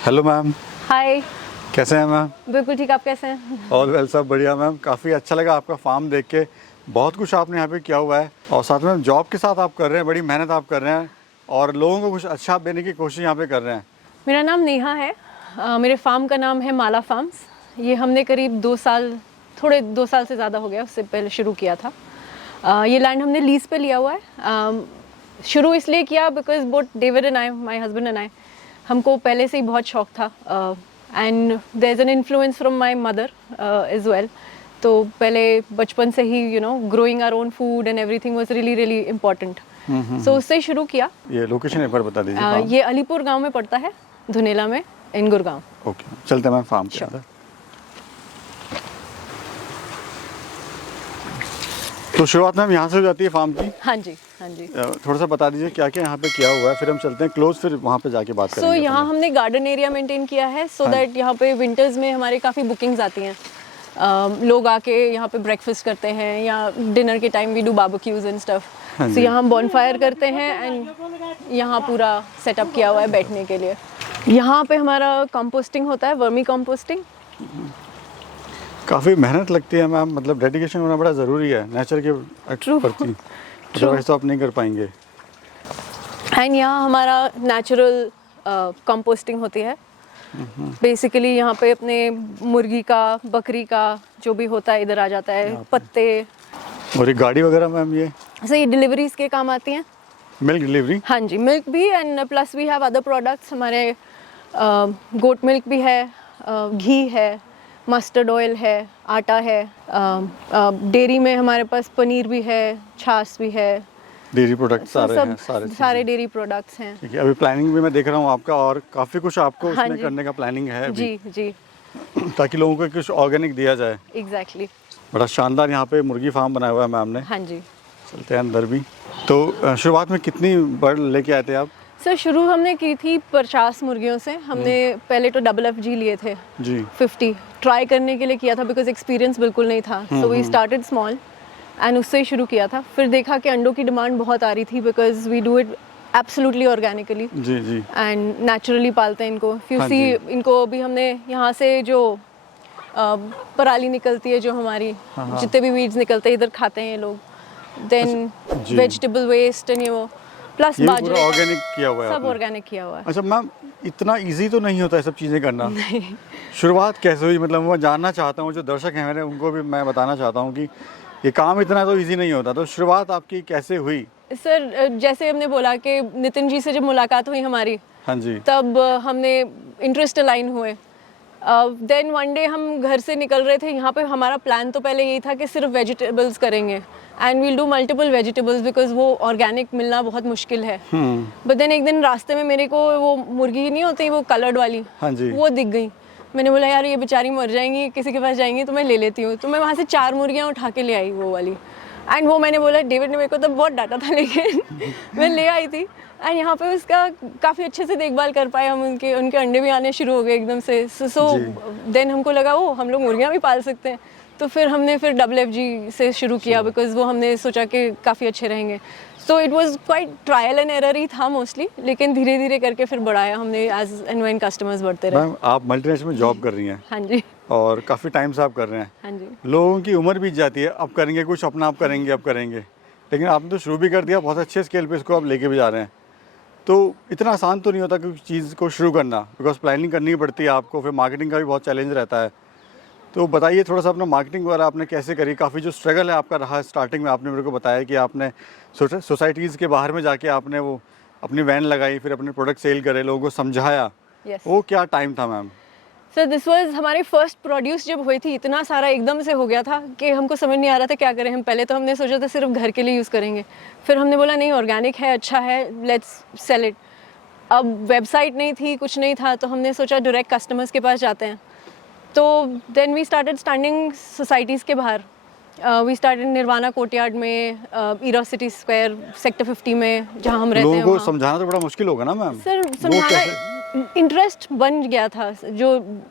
Hello ma'am. हाय। कैसे हैं ma'am? बिल्कुल ठीक, आप कैसे हैं? ऑल वेल, सब बढ़िया मैम। काफ़ी अच्छा लगा आपका फार्म देख के। बहुत कुछ आपने यहाँ पे किया हुआ है और साथ में जॉब के साथ आप कर रहे हैं, बड़ी मेहनत आप कर रहे हैं और लोगों को कुछ अच्छा देने की कोशिश यहाँ पे कर रहे हैं। मेरा नाम नेहा है। मेरे फार्म का नाम है माला फार्म्स। ये हमने करीब 2 साल, थोड़े 2 साल से ज़्यादा हो गया, उससे पहले शुरू किया था। ये लैंड हमने लीज पे लिया हुआ है। शुरू इसलिए किया because both David and I, my husband and I, हमको पहले से ही बहुत शौक था and there is an influence from my mother as well. तो पहले बचपन से ही growing our own food and everything was really really important. So उससे ही शुरू किया। ये लोकेशन एक बार बता दीजिए। ये अलीपुर गांव में पड़ता है, धुनेला में, इन गुड़गांव। ओके, चलते हैं मैम फार्म के अंदर। तो शुरुआत मैम यहाँ से हो जाती है फार्म की? हाँ जी, हाँ जी। थोड़ा सा बता दीजिए क्या क्या यहाँ पे किया हुआ है, फिर हम चलते हैं क्लोज, फिर वहाँ पे जाके बात करेंगे। यहाँ हमने गार्डन एरिया मेंटेन किया है सो दैट यहाँ पे विंटर्स में हमारे काफ़ी बुकिंग्स आती हैं। लोग आके यहाँ पे ब्रेकफास्ट करते हैं या डिनर के time we do barbecues and stuff. So यहाँ हम बॉनफायर करते हैं एंड यहाँ पूरा सेटअप किया हुआ है बैठने के लिए। यहाँ पे हमारा कंपोस्टिंग होता है, वर्मी कंपोस्टिंग। काफ़ी मेहनत लगती है मैम, मतलब डेडिकेशन होना बड़ा ज़रूरी है नेचर के प्रति, अदरवाइज तो आप नहीं कर पाएंगे। एंड यहाँ हमारा नेचुरल कंपोस्टिंग होती है। बेसिकली यहाँ पे अपने मुर्गी का, बकरी का जो भी होता है इधर आ जाता है, पत्ते। और ये गाड़ी वगैरह मैम, ये ये डिलीवरीज के काम आती हैं। Milk delivery? हाँ जी, मिल्क भी and plus we have other products. हमारे गोट मिल्क भी है, घी है, मस्टर्ड ऑयल है, आटा है। डेयरी में हमारे पास पनीर भी है, छाछ भी है। डेयरी प्रोडक्ट्स सारे डेयरी प्रोडक्ट्स हैं। ठीक है, अभी प्लानिंग भी मैं देख रहा हूँ आपका, और काफ़ी कुछ आपको हाँ उसमें करने का प्लानिंग है अभी। जी जी, ताकि लोगों को कुछ ऑर्गेनिक दिया जाए। एग्जैक्टली। बड़ा शानदार यहाँ पे मुर्गी फार्म बनाया हुआ है मैम ने। हाँ जी। चलते हैं अंदर भी। तो शुरुआत में कितनी बर्ड लेके आए थे आप? सर शुरू हमने की थी 50 मुर्गियों से। हमने पहले तो FFG लिए थे जी। 50 ट्राई करने के लिए किया था बिकॉज एक्सपीरियंस बिल्कुल नहीं था। So we started small and उससे ही शुरू किया था। फिर देखा कि अंडों की डिमांड बहुत आ रही थी because we do it absolutely organically जी जी एंड नेचुरली पालते हैं इनको। हाँ सी इनको अभी हमने यहाँ से जो पराली निकलती है, जो हमारी जितने भी वीड्स निकलते हैं इधर खाते हैं ये लोग। देन वेजिटेबल वेस्ट एंड ये प्लस बाजरे, ऑर्गेनिक किया हुआ है सब आपने? ऑर्गेनिक किया हुआ है। अच्छा मैम, इतना इजी तो नहीं होता है सब चीज़ें करना। नहीं। शुरुआत कैसे हुई? मतलब मैं जानना चाहता हूँ, जो दर्शक हैं मेरे, उनको भी मैं बताना चाहता हूँ कि ये काम इतना तो इजी नहीं होता। तो शुरुआत आपकी कैसे हुई? सर जैसे हमने बोला कि नितिन जी से जब मुलाकात हुई हमारी, हाँ जी, तब हमने इंटरेस्ट अलाइन हुए। देन वन डे हम घर से निकल रहे थे। यहाँ पे हमारा प्लान तो पहले यही था कि सिर्फ वेजिटेबल्स करेंगे and we'll do multiple vegetables because वो ऑर्गेनिक मिलना बहुत मुश्किल है। बट देन एक दिन रास्ते में मेरे को वो मुर्गी नहीं होती, वो कलर्ड वाली, हाँ जी, वो दिख गई। मैंने बोला यार ये बेचारी मर जाएंगी, किसी के पास जाएंगी तो मैं ले लेती हूँ। तो मैं वहाँ से 4 मुर्गियाँ उठा के ले आई, वो वाली। एंड वो मैंने बोला, डेविड ने मेरे को तो बहुत डांटा था लेकिन मैं ले आई थी। एंड यहाँ पे उसका काफ़ी अच्छे से देखभाल कर पाए हम। उनके अंडे भी आने शुरू हो गए एकदम से। सो देन हमको लगा वो हम लोग मुर्गियाँ भी पाल सकते हैं। तो फिर हमने FFG से शुरू किया बिकॉज वो हमने सोचा कि काफ़ी अच्छे रहेंगे। So it was quite trial and error ही था मोस्टली, लेकिन धीरे धीरे करके फिर बढ़ाया हमने एज एंड व्हेन कस्टमर्स बढ़ते रहे। मैम आप मल्टीनेशनल में जॉब कर रही हैं? हाँ जी। और काफ़ी टाइम से आप कर रहे हैं। हाँ जी। लोगों की उम्र बीत जाती है, अब करेंगे कुछ अपना, आप करेंगे, अब करेंगे, लेकिन आपने तो शुरू भी कर दिया, बहुत अच्छे स्केल पे इसको आप लेके भी जा रहे हैं। तो इतना आसान तो नहीं होता कि चीज़ को शुरू करना, बिकॉज प्लानिंग करनी पड़ती है आपको, फिर मार्केटिंग का भी बहुत चैलेंज रहता है। तो बताइए थोड़ा सा अपना मार्केटिंग वगैरह आपने कैसे करी? काफ़ी जो स्ट्रगल है आपका रहा स्टार्टिंग में, आपने मेरे को बताया कि आपने सोसाइटीज़ के बाहर में जाके आपने वो अपनी वैन लगाई, फिर अपने प्रोडक्ट सेल करे, लोगों को समझाया। Yes. वो क्या टाइम था मैम? सर दिस वाज हमारी फर्स्ट प्रोड्यूस जब हुई थी, इतना सारा एकदम से हो गया था कि हमको समझ नहीं आ रहा था क्या करें हम। पहले तो हमने सोचा था सिर्फ घर के लिए यूज़ करेंगे, फिर हमने बोला नहीं ऑर्गेनिक है, अच्छा है, लेट्स सेल इट। अब वेबसाइट नहीं थी, कुछ नहीं था, तो हमने सोचा डायरेक्ट कस्टमर्स के पास जाते हैं। तो then we started standing societies के बाहर। वी स्टार्टेड निर्वाणा कोर्टयार्ड में, ईरा सिटी स्क्वायर सेक्टर 50 में जहाँ हम रहते हैं। लोगों को समझाना तो बड़ा मुश्किल होगा ना मैम? सर समझाना इंटरेस्ट बन गया था जो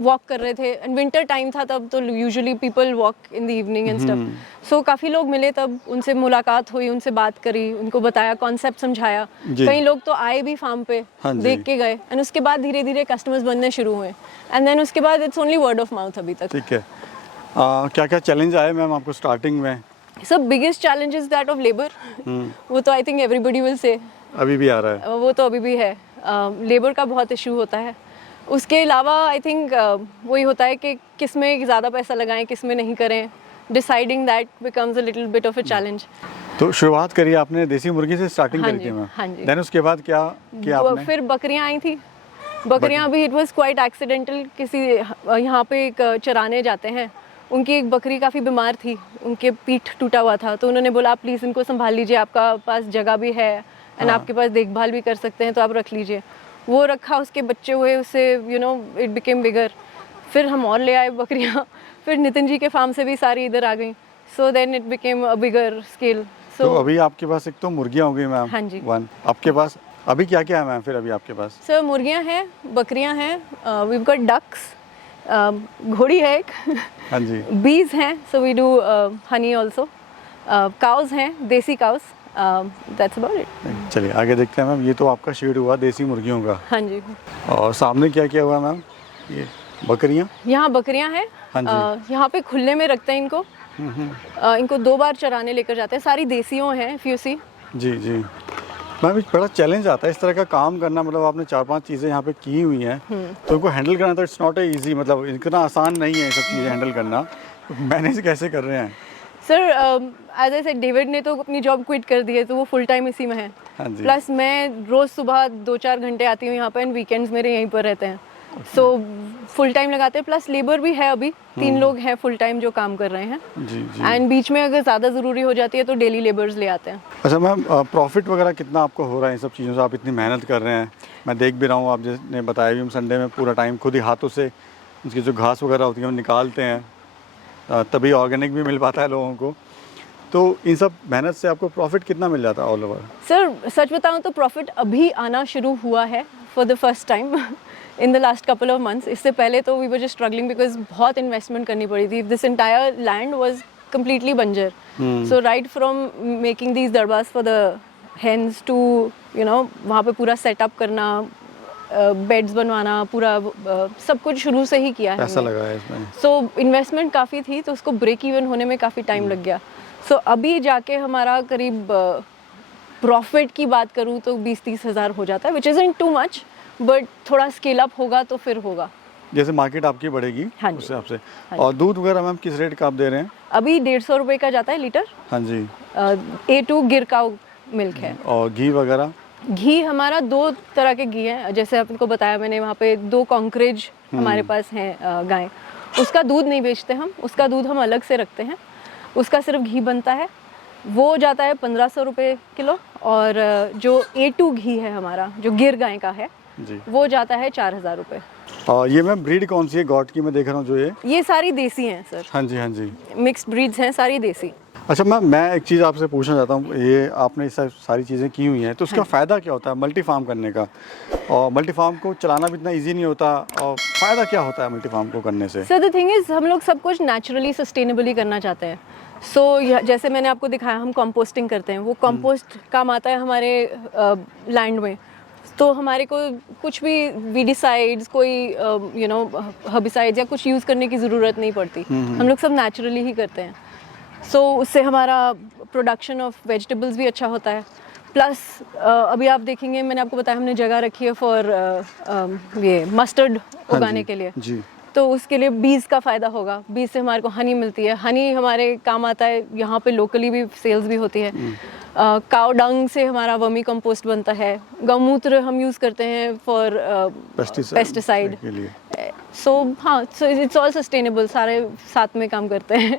वॉक कर रहे थे एंड विंटर टाइम था तब तो usually people walk in the evening and stuff सो काफ़ी लोग मिले तब उनसे मुलाकात हुई उनसे बात करी उनको बताया कॉन्सेप्ट समझाया जी। कई लोग तो आए भी फार्म पे हाँ जी। देख के गए एंड उसके बाद धीरे धीरे कस्टमर्स बनने शुरू हुए एंड देन उसके बाद it's only word of mouth अभी तक। ठीक है। क्या क्या चैलेंज आए मैम आपको स्टार्टिंग में? So biggest challenge is that of labour वो तो I think everybody will say अभी भी आ रहा है? वो तो अभी भी है लेबर का बहुत इशू होता है। उसके अलावा आई थिंक वही होता है कि किस में ज़्यादा पैसा लगाएं किस में नहीं करें deciding that becomes a little bit of a challenge. तो शुरुआत करी आपने देसी मुर्गी से स्टार्टिंग हाँ करी जी, थी मैम? हाँ जी। देन उसके बाद क्या किया आपने? फिर बकरियां आई थी बकरियां भी इट वाज क्वाइट एक्सीडेंटल किसी यहाँ पे एक चराने जाते हैं उनकी एक बकरी काफ़ी बीमार थी उनके पीठ टूटा हुआ था तो उन्होंने बोला आप प्लीज़ इनको संभाल लीजिए आपका पास जगह भी है एंड आपके पास देखभाल भी कर सकते हैं तो आप रख लीजिए। वो रखा उसके बच्चे हुए उससे यू नो इट बिकेम बिगर। फिर हम और ले आए बकरियां फिर नितिन जी के फार्म से भी सारी इधर आ गई so then it became a bigger scale. तो अभी आपके पास एक तो मुर्गियाँ हो गई मैम? हाँ जी। वन आपके पास अभी क्या क्या है मैम फिर अभी आपके पास? सर मुर्गियां हैं बकरियां हैं वी गॉट डक्स घोड़ी है एक हाँ जी। बीज हैं so we do honey also cows हैं देसी काउज दैट्स अबाउट इट। चलिए आगे देखते हैं मैम। ये तो आपका शेड हुआ देसी मुर्गियों का हाँ जी। और सामने क्या क्या हुआ मैम? ये बकरियाँ? यहाँ बकरियां हैं हाँ जी। यहाँ पे खुले में रखते हैं इनको इनको 2 बार चराने लेकर जाते हैं सारी देसियों हैं इफ यू सी। जी जी मैम एक बड़ा चैलेंज आता है इस तरह का काम करना मतलब आपने 4-5 चीज़ें यहाँ पे की हुई हैं तो इनको हैंडल करना तो इट्स नॉट ए इजी मतलब इतना आसान नहीं है ये सब चीज़ें हैंडल करना। मैनेज कैसे कर रहे हैं? Sir as I said David ने तो अपनी जॉब क्विट कर दी है तो वो फुल टाइम इसी में है। हाँ जी। प्लस मैं रोज़ सुबह 2-4 घंटे आती हूँ यहाँ पे एंड वीकेंड्स मेरे यहीं पर रहते हैं सो फुल टाइम लगाते हैं प्लस लेबर भी है अभी 3 लोग हैं फुल टाइम जो काम कर रहे हैं जी जी। एंड बीच में अगर ज़्यादा ज़रूरी हो जाती है तो डेली लेबर्स ले आते हैं। अच्छा मैम प्रॉफिट वगैरह कितना आपको हो रहा है इन सब चीज़ों से? आप इतनी मेहनत कर रहे हैं मैं देख भी रहा हूँ आप जिसने बताया भी हम संडे में पूरा टाइम खुद ही हाथों से उसकी जो घास वगैरह होती है वो निकालते हैं तभी ऑर्गेनिक भी मिल पाता है लोगों को। तो इन सब मेहनत से आपको प्रॉफिट कितना मिल जाता है ऑल ओवर? सर सच बताऊँ तो प्रॉफिट अभी आना शुरू हुआ है for the first time in the last couple of months. इससे पहले तो we were just struggling because बहुत इन्वेस्टमेंट करनी पड़ी थी। This entire land was completely बंजर so right from making these दरबास for the hens to you know वहाँ पे पूरा सेटअप करना बेड्स बनवाना पूरा सब कुछ शुरू से ही किया है। पैसा लगा है इसमें? सो इन्वेस्टमेंट काफ़ी थी तो उसको ब्रेक इवन होने में काफ़ी टाइम लग गया। सो अभी जाके हमारा करीब प्रॉफिट की बात करूँ तो 20-30 हज़ार हो जाता है विच इज़न्ट टू मच बट थोड़ा स्केल अप होगा तो फिर होगा जैसे मार्केट आपकी बढ़ेगी हाँ जी। उस हिसाब से। हाँ और दूध वगैरह मैम किस रेट का आप दे रहे हैं? अभी 150 रुपये का जाता है लीटर। हाँ जी। A2 गिर काऊ मिल्क है। और घी वगैरह? घी हमारा 2 तरह के घी हैं जैसे आपको बताया मैंने वहाँ पे 2 कॉन्क्रेज हमारे पास हैं गाय उसका दूध नहीं बेचते हम उसका दूध हम अलग से रखते हैं उसका सिर्फ घी बनता है वो जाता है 1500 रुपये किलो और जो A2 घी है हमारा जो गिर गाय का है जी वो जाता है 4000 रुपये। और ये मैम ब्रीड कौन सी है गॉट की मैं देख रहा हूँ जो ये सारी देसी हैं सर। हाँ जी हाँ जी। मिक्स्ड ब्रीड्स हैं सारी देसी। अच्छा मैम मैं एक चीज़ आपसे पूछना चाहता हूँ ये आपने सारी चीज़ें की हुई हैं तो उसका फ़ायदा क्या होता है मल्टी फार्म करने का? और मल्टी फार्म को चलाना भी इतना इजी नहीं होता और फ़ायदा क्या होता है मल्टी फार्म को करने से? सर द थिंग इज़ हम लोग सब कुछ नेचुरली सस्टेनेबली करना चाहते हैं। सो जैसे मैंने आपको दिखाया हम कंपोस्टिंग करते हैं वो कंपोस्ट काम आता है हमारे लैंड में तो हमारे को कुछ भी वीडिसाइड्स कोई यू नो हर्बिसाइड्स या कुछ यूज़ करने की ज़रूरत नहीं पड़ती हम लोग सब नेचुरली ही करते हैं। सो उससे हमारा प्रोडक्शन ऑफ वेजिटेबल्स भी अच्छा होता है प्लस अभी आप देखेंगे मैंने आपको बताया हमने जगह रखी है फॉर ये मस्टर्ड उगाने के लिए जी तो उसके लिए बीज का फ़ायदा होगा। बीज से हमारे को हनी मिलती है हनी हमारे काम आता है यहाँ पे लोकली भी सेल्स भी होती है। काउ डंग से हमारा वर्मी कंपोस्ट बनता है गौमूत्र हम यूज़ करते हैं फॉर पेस्टिसाइड के लिए। सो हाँ सो इट्स ऑल सस्टेनेबल सारे साथ में काम करते हैं।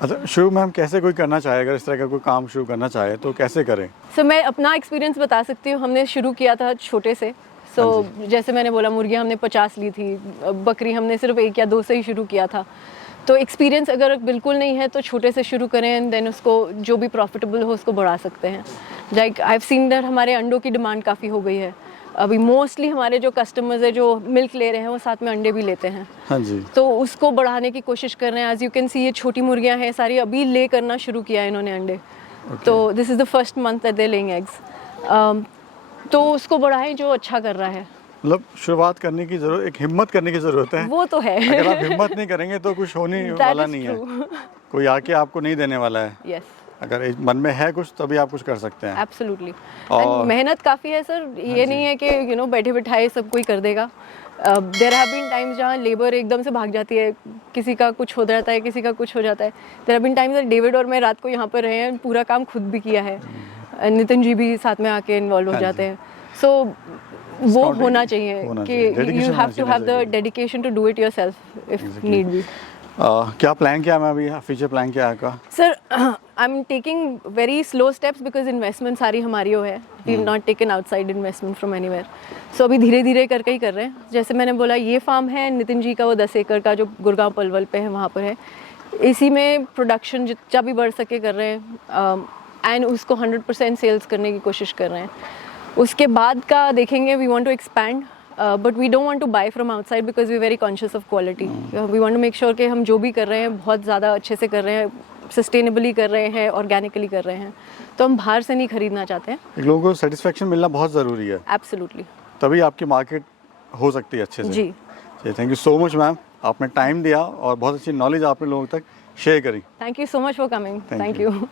अच्छा शुरू मैम कैसे कोई करना चाहे अगर इस तरह का कोई काम शुरू करना चाहे तो कैसे करें? सो मैं अपना एक्सपीरियंस बता सकती हूँ हमने शुरू किया था छोटे से। सो जैसे मैंने बोला मुर्गियाँ हमने 50 ली थी बकरी हमने सिर्फ 1 या 2 से ही शुरू किया था तो एक्सपीरियंस अगर बिल्कुल नहीं है तो छोटे से शुरू करें एंड देन उसको जो भी प्रॉफिटेबल हो उसको बढ़ा सकते हैं। Like I have seen that हमारे अंडों की डिमांड काफ़ी हो गई है अभी मोस्टली हमारे जो कस्टमर्स है जो मिल्क ले रहे हैं वो साथ में अंडे भी लेते हैं, हाँ जी, तो उसको बढ़ाने की कोशिश कर रहे हैं। एज यू कैन सी ये छोटी मुर्गियां हैं सारी, अभी ले करना शुरू किया है इन्होंने अंडे। तो this is the first month that they laying eggs. तो उसको बढ़ाएं जो अच्छा कर रहा है। मतलब शुरुआत करने की जरूरत, एक हिम्मत करने की ज़रूरत है। वो तो है। अगर आप हिम्मत नहीं करेंगे तो कुछ होने That वाला is नहीं है, true. कोई आके आपको नहीं देने वाला है। यस, अगर एक मन में है कुछ तभी आप कुछ कर सकते हैं। एब्सोल्युटली। और- एंड मेहनत काफ़ी है सर, ये नहीं है कि यू नो बैठे बिठाए सब कोई कर देगा। देयर हैव बीन टाइम्स जहाँ लेबर एकदम से भाग जाती है, किसी का कुछ हो जाता है, किसी का कुछ हो जाता है। There have been times David और मैं रात को यहाँ पर रहे हैं, पूरा काम खुद भी किया है। नितिन जी भी साथ में आके इन्वॉल्व हो हाँ जाते जी। हैं। सो वो Not- होना चाहिए होना कि चाहिए। यू Dedication हैव टू होना हैव द चाहिए। Dedication to do it yourself if Exactly. Need be. क्या प्लान किया मैं अभी, फ्यूचर प्लान क्या है आपका? Sir I am taking very slow steps because investment सारी हमारी वो है। We have not taken outside investment from anywhere. So अभी धीरे धीरे करके ही कर रहे हैं। जैसे मैंने बोला ये फार्म है नितिन जी का, वो 10 एकड़ का जो गुड़गांव पलवल पे है वहाँ पर है। इसी में प्रोडक्शन जितना भी बढ़ सके कर रहे हैं एंड उसको 100% सेल्स करने की कोशिश कर रहे हैं। उसके बाद का देखेंगे, we want to expand but we don't want to buy from outside because we very conscious of quality. We want to make sure कि हम जो भी कर रहे हैं बहुत ज़्यादा अच्छे से कर रहे हैं, सस्टेनेबली कर रहे हैं, ऑर्गेनिकली कर रहे हैं। तो हम बाहर से नहीं खरीदना चाहते हैं। एक लोगों को सेटिस्फेक्शन मिलना बहुत ज़रूरी है, एब्सोल्युटली तभी आपकी मार्केट हो सकती है अच्छे से। जी। Thank you so much ma'am, आपने टाइम दिया और बहुत अच्छी नॉलेज आपने लोगों तक शेयर करी। Thank you so much for coming. Thank thank you. You.